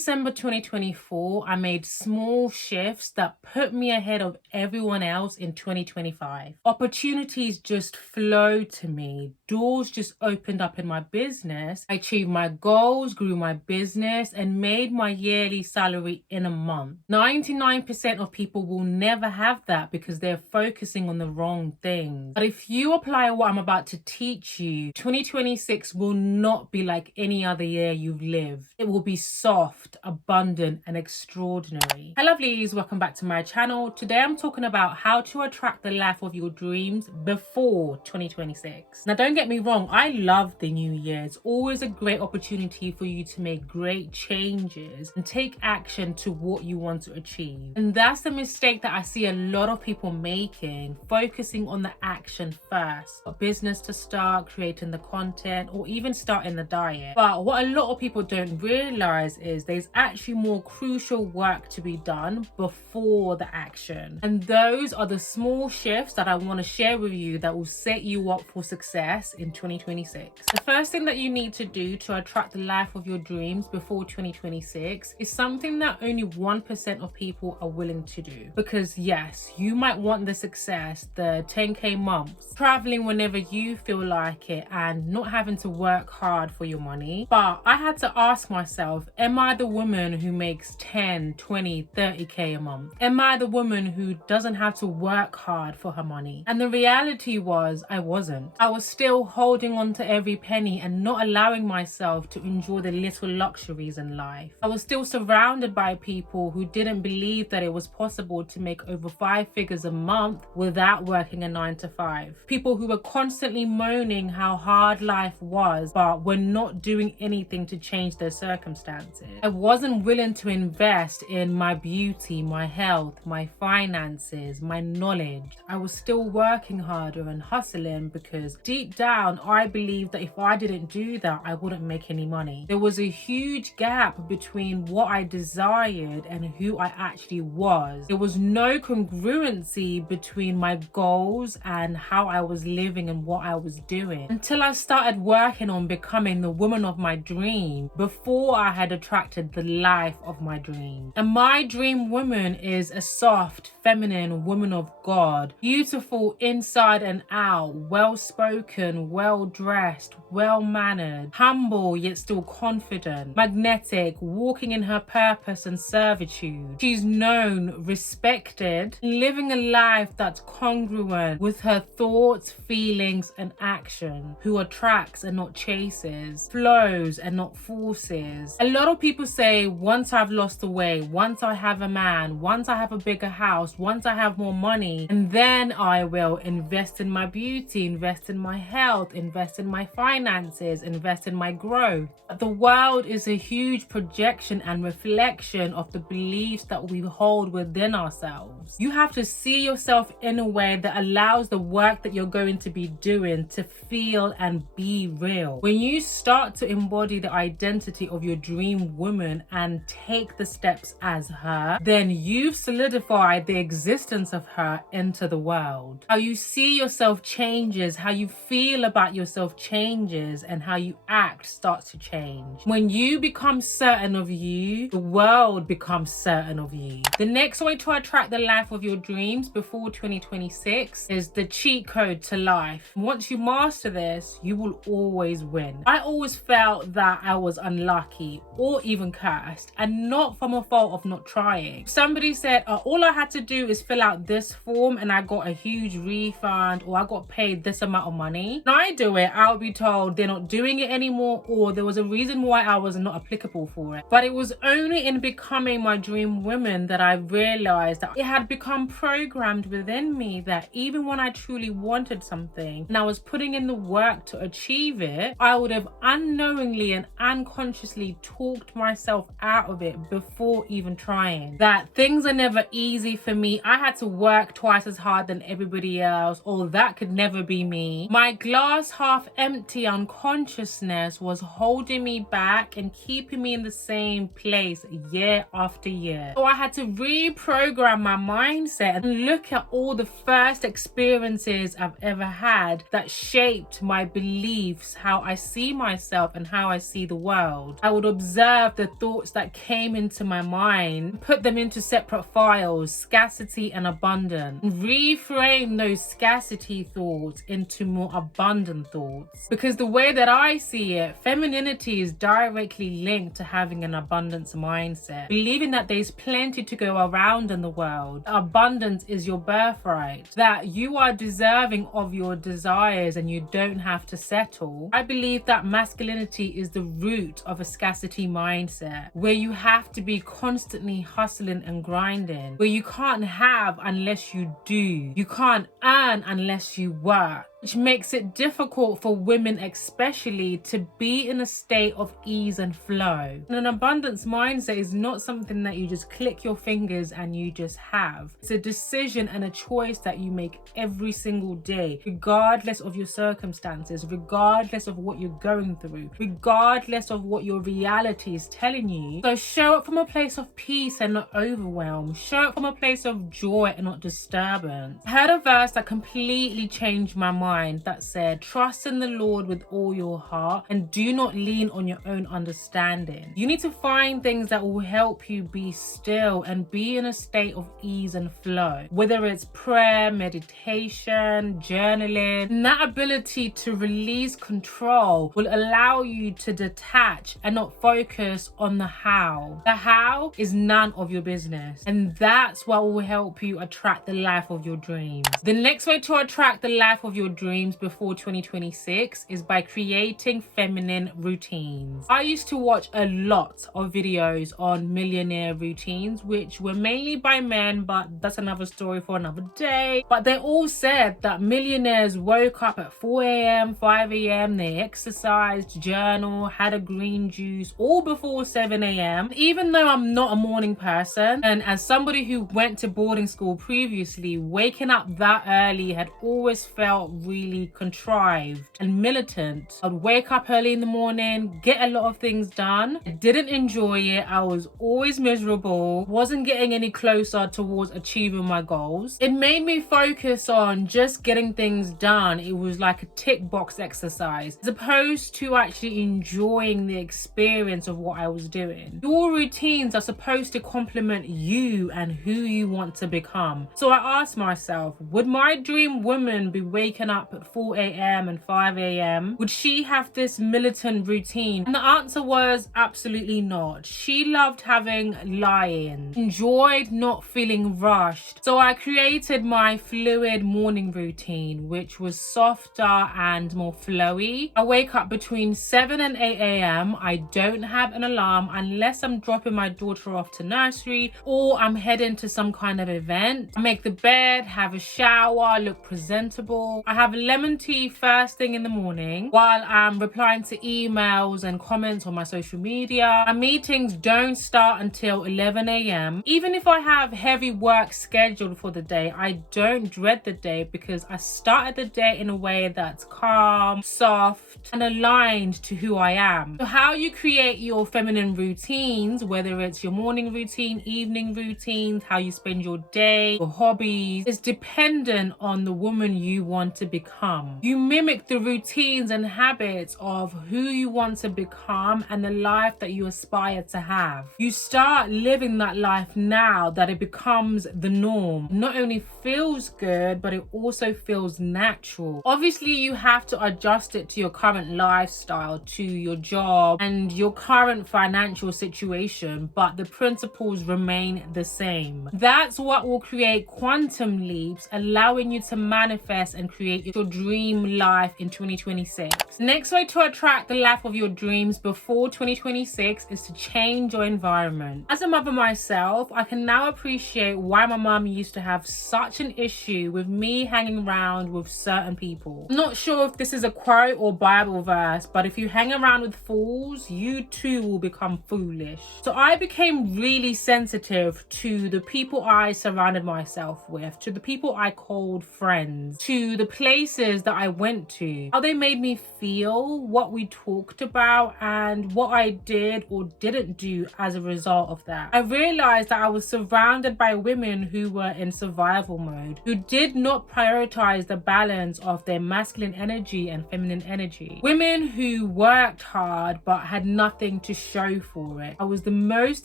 December 2024, I made small shifts that put me ahead of everyone else in 2025. Opportunities just flowed to me. Doors just opened up in my business. I achieved my goals, grew my business, and made my yearly salary in a month. 99% of people will never have that because they're focusing on the wrong things. But if you apply what I'm about to teach you, 2026 will not be like any other year you've lived. It will be soft, abundant, and extraordinary. Hey lovelies, welcome back to my channel. Today I'm talking about how to attract the life of your dreams before 2026. Now don't get me wrong, I love the new year. It's always a great opportunity for you to make great changes and take action to what you want to achieve. And that's the mistake that I see a lot of people making, focusing on the action first. A business to start, creating the content, or even starting the diet. But what a lot of people don't realize is there's actually more crucial work to be done before the action. And those are the small shifts that I want to share with you that will set you up for success in 2026. The first thing that you need to do to attract the life of your dreams before 2026 is something that only 1% of people are willing to do. Because yes, you might want the success, the 10K months, traveling whenever you feel like it, and not having to work hard for your money. But I had to ask myself, am I the woman who makes 10, 20, 30K a month? Am I the woman who doesn't have to work hard for her money? And the reality was I wasn't. I was still holding on to every penny and not allowing myself to enjoy the little luxuries in life. I was still surrounded by people who didn't believe that it was possible to make over 5 figures a month without working a 9 to 5. People who were constantly moaning how hard life was, but were not doing anything to change their circumstances. I wasn't willing to invest in my beauty, my health, my finances, my knowledge. I was still working harder and hustling because deep down I believed that if I didn't do that, I wouldn't make any money. There was a huge gap between what I desired and who I actually was. There was no congruency between my goals and how I was living and what I was doing until I started working on becoming the woman of my dream before I had attracted the life of my dream. And my dream woman is a soft, feminine woman of God, beautiful inside and out, well-spoken, well-dressed, well-mannered, humble yet still confident, magnetic, walking in her purpose and servitude. She's known, respected, living a life that's congruent with her thoughts, feelings, and action, who attracts and not chases, flows and not forces. A lot of people say, once I've lost the weight, once I have a man, once I have a bigger house, once I have more money, and then I will invest in my beauty, invest in my health, invest in my finances, invest in my growth. The world is a huge projection and reflection of the beliefs that we hold within ourselves. You have to see yourself in a way that allows the work that you're going to be doing to feel and be real. When you start to embody the identity of your dream woman and take the steps as her, then you've solidified the existence of her into the world. How you see yourself changes, how you feel about yourself changes, and how you act starts to change. When you become certain of you, the world becomes certain of you. The next way to attract the life of your dreams before 2026 is the cheat code to life. Once you master this, you will always win. I always felt that I was unlucky or even cursed, and not from a fault of not trying. Somebody said, all I had to do is fill out this form and I got a huge refund, or I got paid this amount of money. When I do it, I'll be told they're not doing it anymore, or there was a reason why I was not applicable for it. But it was only in becoming my dream woman that I realized that it had become programmed within me that even when I truly wanted something and I was putting in the work to achieve it, I would have unknowingly and unconsciously talked myself out of it before even trying. That things are never easy for me. I had to work twice as hard than everybody else, or that could never be me. My glass half empty unconsciousness was holding me back and keeping me in the same place year after year. So I had to reprogram my mindset and look at all the first experiences I've ever had that shaped my beliefs, how I see myself and how I see the world. I would observe the thoughts that came into my mind, put them into separate files, scarcity and abundance. Reframe those scarcity thoughts into more abundant thoughts. Because the way that I see it, femininity is directly linked to having an abundance mindset. Believing that there's plenty to go around in the world. Abundance is your birthright. That you are deserving of your desires and you don't have to settle. I believe that masculinity is the root of a scarcity mindset, where you have to be constantly hustling and grinding, where you can't have unless you do. You can't earn unless you work, which makes it difficult for women especially to be in a state of ease and flow. And an abundance mindset is not something that you just click your fingers and you just have. It's a decision and a choice that you make every single day, regardless of your circumstances, regardless of what you're going through, regardless of what your reality is telling you. So show up from a place of peace and not overwhelm. Show up from a place of joy and not disturbance. I heard a verse that completely changed my mind that said, trust in the Lord with all your heart and do not lean on your own understanding. You need to find things that will help you be still and be in a state of ease and flow, whether it's prayer, meditation, journaling. And that ability to release control will allow you to detach and not focus on the how. The how is none of your business, and that's what will help you attract the life of your dreams. The next way to attract the life of your dreams before 2026 is by creating feminine routines. I used to watch a lot of videos on millionaire routines, which were mainly by men, but that's another story for another day. But they all said that millionaires woke up at 4 a.m, 5 a.m, they exercised, journal, had a green juice, all before 7 a.m. Even though I'm not a morning person, and as somebody who went to boarding school previously, waking up that early had always felt really contrived and militant. I'd wake up early in the morning, get a lot of things done. I didn't enjoy it. I was always miserable, wasn't getting any closer towards achieving my goals. It made me focus on just getting things done. It was like a tick box exercise, as opposed to actually enjoying the experience of what I was doing. Your routines are supposed to complement you and who you want to become. So I asked myself, would my dream woman be waking up at 4 a.m. and 5 a.m? Would she have this militant routine? And the answer was absolutely not. She loved having lie-in, enjoyed not feeling rushed. So I created my fluid morning routine, which was softer and more flowy. I wake up between 7 and 8 a.m. I don't have an alarm unless I'm dropping my daughter off to nursery or I'm heading to some kind of event. I make the bed, have a shower, look presentable. I have lemon tea first thing in the morning while I'm replying to emails and comments on my social media. My meetings don't start until 11 a.m. Even if I have heavy work scheduled for the day, I don't dread the day because I started the day in a way that's calm, soft, and aligned to who I am. So how you create your feminine routines, whether it's your morning routine, evening routines, how you spend your day, your hobbies, is dependent on the woman you want to become. You mimic the routines and habits of who you want to become and the life that you aspire to have. You start living that life now that it becomes the norm. It not only feels good, but it also feels natural. Obviously, you have to adjust it to your current lifestyle, to your job and your current financial situation, but the principles remain the same. That's what will create quantum leaps, allowing you to manifest and create your dream life in 2026. Next way to attract the life of your dreams before 2026 is to change your environment. As a mother myself, I can now appreciate why my mum used to have such an issue with me hanging around with certain people. I'm not sure if this is a quote or Bible verse, but if you hang around with fools, you too will become foolish. So I became really sensitive to the people I surrounded myself with, to the people I called friends, to the place places that I went to, how they made me feel, what we talked about, and what I did or didn't do as a result of that. I realized that I was surrounded by women who were in survival mode, who did not prioritize the balance of their masculine energy and feminine energy. Women who worked hard but had nothing to show for it. I was the most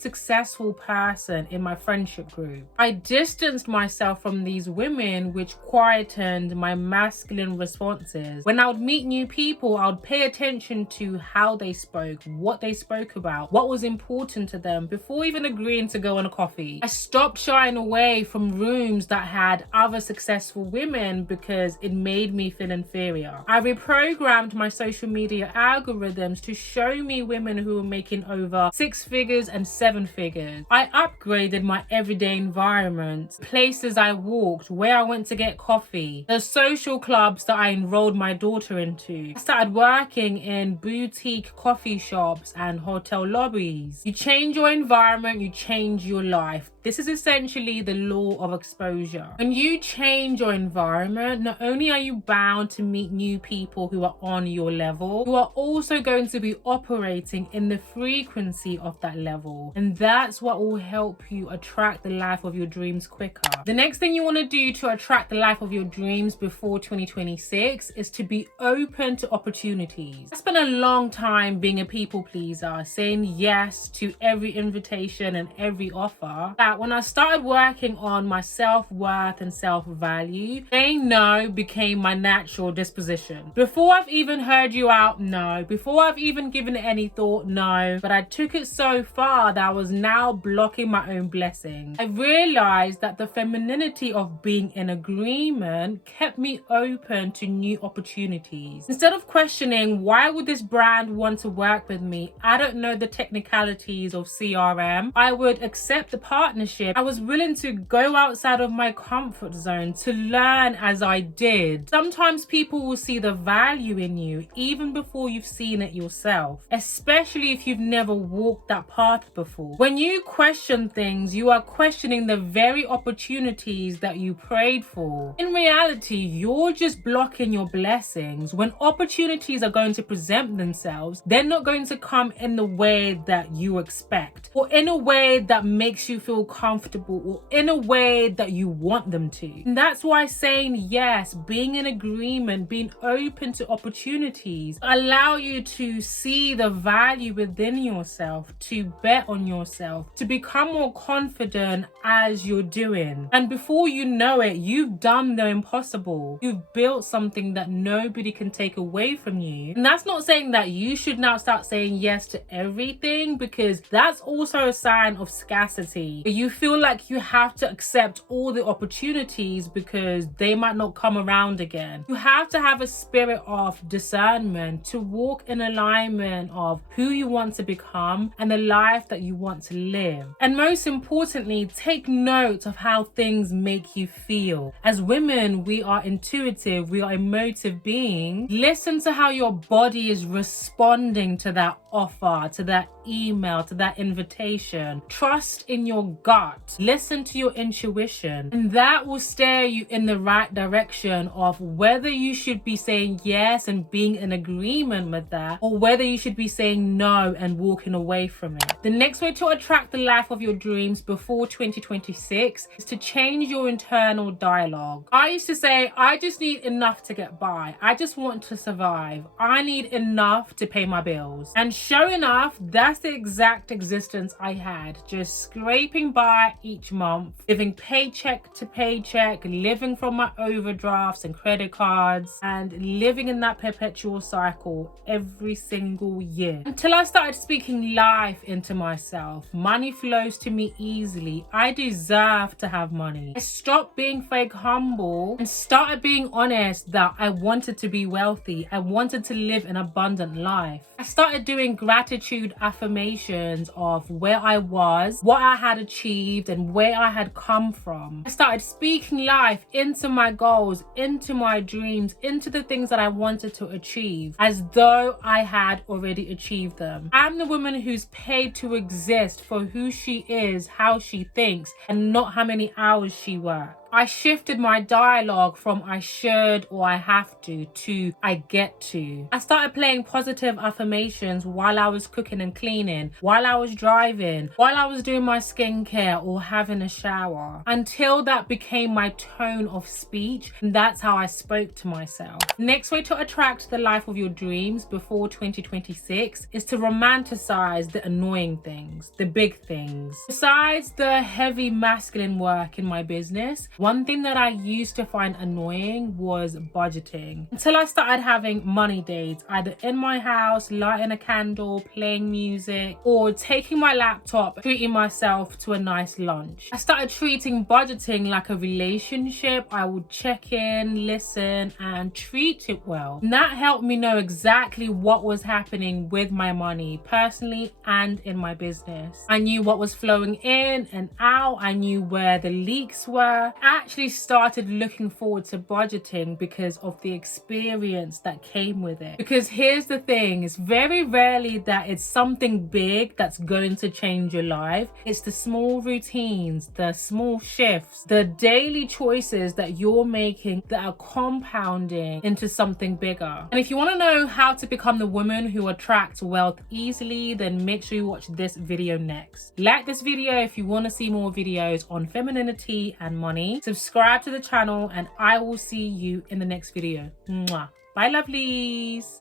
successful person in my friendship group. I distanced myself from these women, which quietened my masculine responses. When I would meet new people, I would pay attention to how they spoke, what they spoke about, what was important to them before even agreeing to go on a coffee. I stopped shying away from rooms that had other successful women because it made me feel inferior. I reprogrammed my social media algorithms to show me women who were making over 6 figures and 7 figures. I upgraded my everyday environment, places I walked, where I went to get coffee, the social clubs that I enrolled my daughter into. I started working in boutique coffee shops and hotel lobbies. You change your environment, you change your life. This is essentially the law of exposure. When you change your environment, not only are you bound to meet new people who are on your level, you are also going to be operating in the frequency of that level. And that's what will help you attract the life of your dreams quicker. The next thing you want to do to attract the life of your dreams before 2026 is to be open to opportunities. I spent a long time being a people pleaser, saying yes to every invitation and every offer. That when I started working on my self-worth and self-value, saying no became my natural disposition. Before I've even heard you out, no. Before I've even given it any thought, no. But I took it so far that I was now blocking my own blessings. I realized that the femininity of being in agreement kept me open to new opportunities. Instead of questioning, why would this brand want to work with me? I don't know the technicalities of CRM. I would accept the partnership. I was willing to go outside of my comfort zone to learn as I did. Sometimes people will see the value in you even before you've seen it yourself, especially if you've never walked that path before. When you question things, you are questioning the very opportunities that you prayed for. In reality, you're just blocking your blessings. When opportunities are going to present themselves, they're not going to come in the way that you expect, or in a way that makes you feel comfortable, or in a way that you want them to. And that's why saying yes, being in agreement, being open to opportunities allow you to see the value within yourself, to bet on yourself, to become more confident as you're doing. And before you know it, you've done the impossible. You've built something that nobody can take away from you. And that's not saying that you should now start saying yes to everything, because that's also a sign of scarcity. You feel like you have to accept all the opportunities because they might not come around again. You have to have a spirit of discernment to walk in alignment of who you want to become and the life that you want to live. And most importantly, take note of how things make you feel. As women, we are intuitive, we are emotive beings. Listen to how your body is responding to that offer, to that email, to that invitation. Trust in your gut. Listen to your intuition, and that will steer you in the right direction of whether you should be saying yes and being in agreement with that, or whether you should be saying no and walking away from it. The next way to attract the life of your dreams before 2026 is to change your internal dialogue. I used to say, I just need enough to get by. I just want to survive. I need enough to pay my bills. And sure enough, that's the exact existence I had. Just scraping by each month, living paycheck to paycheck, living from my overdrafts and credit cards, and living in that perpetual cycle every single year. Until I started speaking life into myself. Money flows to me easily. I deserve to have money. I stopped being fake humble and started being honest that I wanted to be wealthy. I wanted to live an abundant life. I started doing gratitude affirmations of where I was, what I had achieved, and where I had come from. I started speaking life into my goals, into my dreams, into the things that I wanted to achieve, as though I had already achieved them. I'm the woman who's paid to exist for who she is, how she thinks, and not how many hours she works. I shifted my dialogue from I should or I have to I get to. I started playing positive affirmations while I was cooking and cleaning, while I was driving, while I was doing my skincare or having a shower, until that became my tone of speech, and that's how I spoke to myself. Next way to attract the life of your dreams before 2026 is to romanticize the annoying things, the big things. Besides the heavy masculine work in my business, one thing that I used to find annoying was budgeting. Until I started having money dates, either in my house, lighting a candle, playing music, or taking my laptop, treating myself to a nice lunch. I started treating budgeting like a relationship. I would check in, listen, and treat it well. And that helped me know exactly what was happening with my money, personally and in my business. I knew what was flowing in and out. I knew where the leaks were. I actually started looking forward to budgeting because of the experience that came with it. Because here's the thing, it's very rarely that it's something big that's going to change your life. It's the small routines, the small shifts, the daily choices that you're making that are compounding into something bigger. And if you want to know how to become the woman who attracts wealth easily, then make sure you watch this video next. Like this video if you want to see more videos on femininity and money. Subscribe to the channel and I will see you in the next video. Mwah. Bye lovelies.